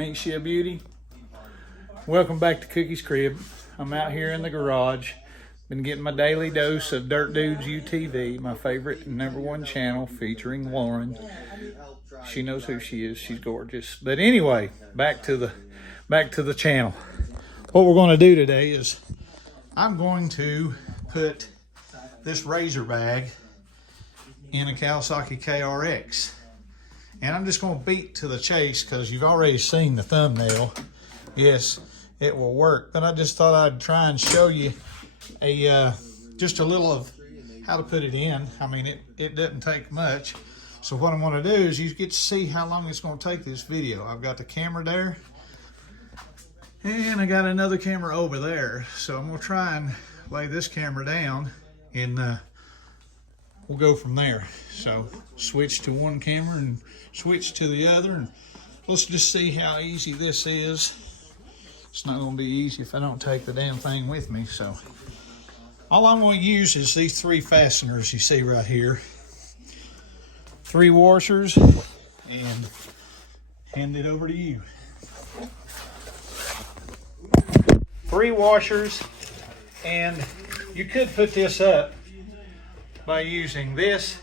Ain't she a beauty? Welcome back to Cookie's Crib. I'm out here in the garage. Been getting my daily dose of Dirt Dudes UTV, my favorite #1 channel featuring Lauren. She knows who she is. She's gorgeous. But anyway, back to the channel. What we're going to do today is I'm going to put this razor bag in a Kawasaki KRX. And I'm just going to beat to the chase because you've already seen the thumbnail. Yes, it will work. But I just thought I'd try and show you just a little of how to put it in. I mean, it doesn't take much. So what I'm going to do is you get to see how long it's going to take this video. I've got the camera there. And I got another camera over there. So I'm going to try and lay this camera down and we'll go from there. So switch to one camera and switch to the other, and let's just see how easy this is. It's not going to be easy if I don't take the damn thing with me. So all I'm going to use is these 3 fasteners you see right here. 3 washers, and hand it over to you. 3 washers, and you could put this up by using this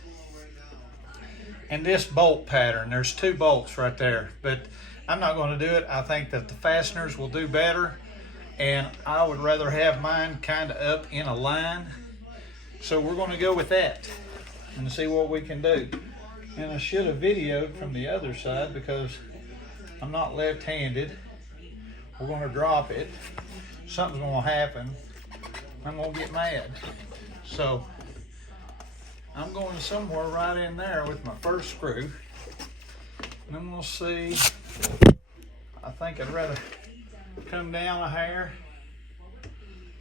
and this bolt pattern. There's 2 bolts right there, but I'm not going to do it. I think that the fasteners will do better, and I would rather have mine kind of up in a line. So we're going to go with that and see what we can do. And I should have videoed from the other side because I'm not left-handed. We're going to drop it. Something's going to happen. I'm going to get mad. So I'm going somewhere right in there with my first screw. And I'm going to see. I think I'd rather come down a hair.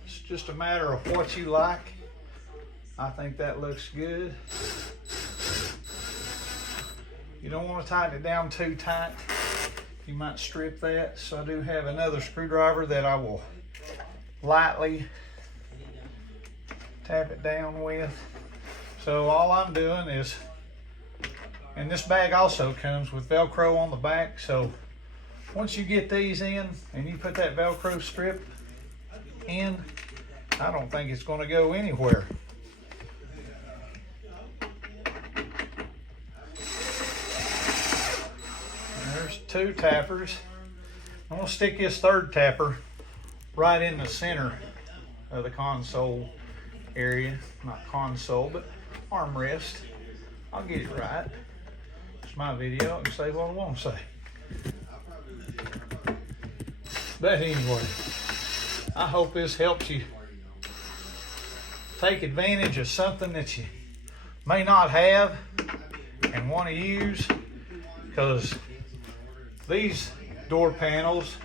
It's just a matter of what you like. I think that looks good. You don't want to tighten it down too tight. You might strip that. So I do have another screwdriver that I will lightly tap it down with. So all I'm doing is, and this bag also comes with Velcro on the back. So once you get these in and you put that Velcro strip in, I don't think it's going to go anywhere. There's 2 tappers. I'm going to stick this 3rd tapper right in the center of the console area. Not console, but armrest. I'll get it right. It's my video. I can say what I want to say. But anyway, I hope this helps you take advantage of something that you may not have and want to use, because these door panels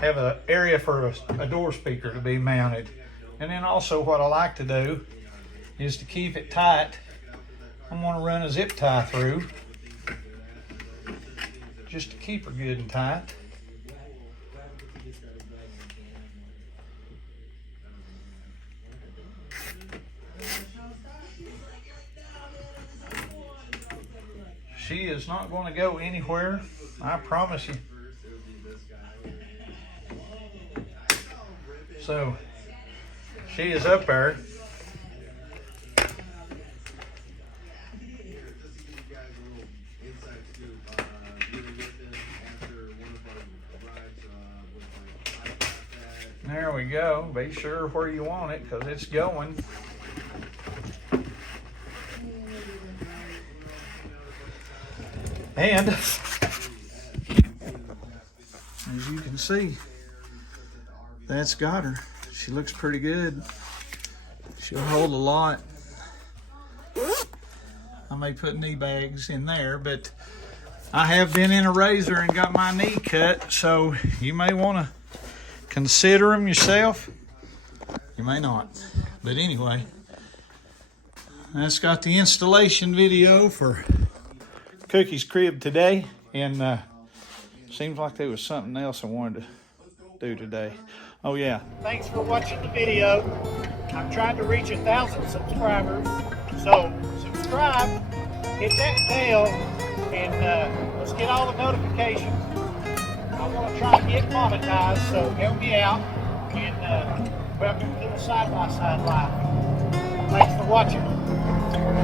have an area for a door speaker to be mounted. And then also what I like to do is to keep it tight, I'm going to run a zip tie through just to keep her good and tight. She is not going to go anywhere, I promise you. So she is up there. There we go. Be sure where you want it because it's going. And as you can see, that's got her. She looks pretty good. She'll hold a lot. I may put knee bags in there, but I have been in a razor and got my knee cut, so you may want to consider them yourself. You may not. But anyway, that's got the installation video for Cookie's Crib today. And seems like there was something else I wanted to do today. Oh yeah. Thanks for watching the video. I'm trying to reach 1,000 subscribers. So subscribe, hit that bell, and let's get all all the notifications. I want to try to get monetized, so help me out. And welcome to the Side by Side Live. Thanks for watching.